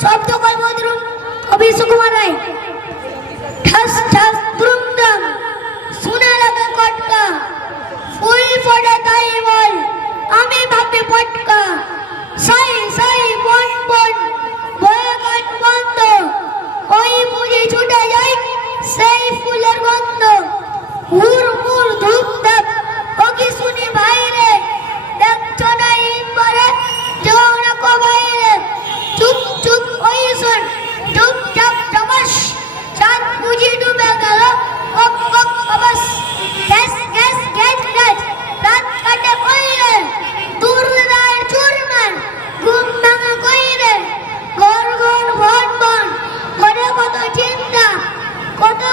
শব্দ কর্ম ধরুন কবি সুকুমার রায়। ঠাস ঠাস, দুরুমদাম। শোনা লাগে কটকা। ফুল ফোটে তাই বল, আমি ভাবি পটকা। সাই সাই, বন বন বয়ে গান বন্ধ। ওই বুঝি ছুটে যাই, সেই ফুলের গন্ধ। হুর হুর কত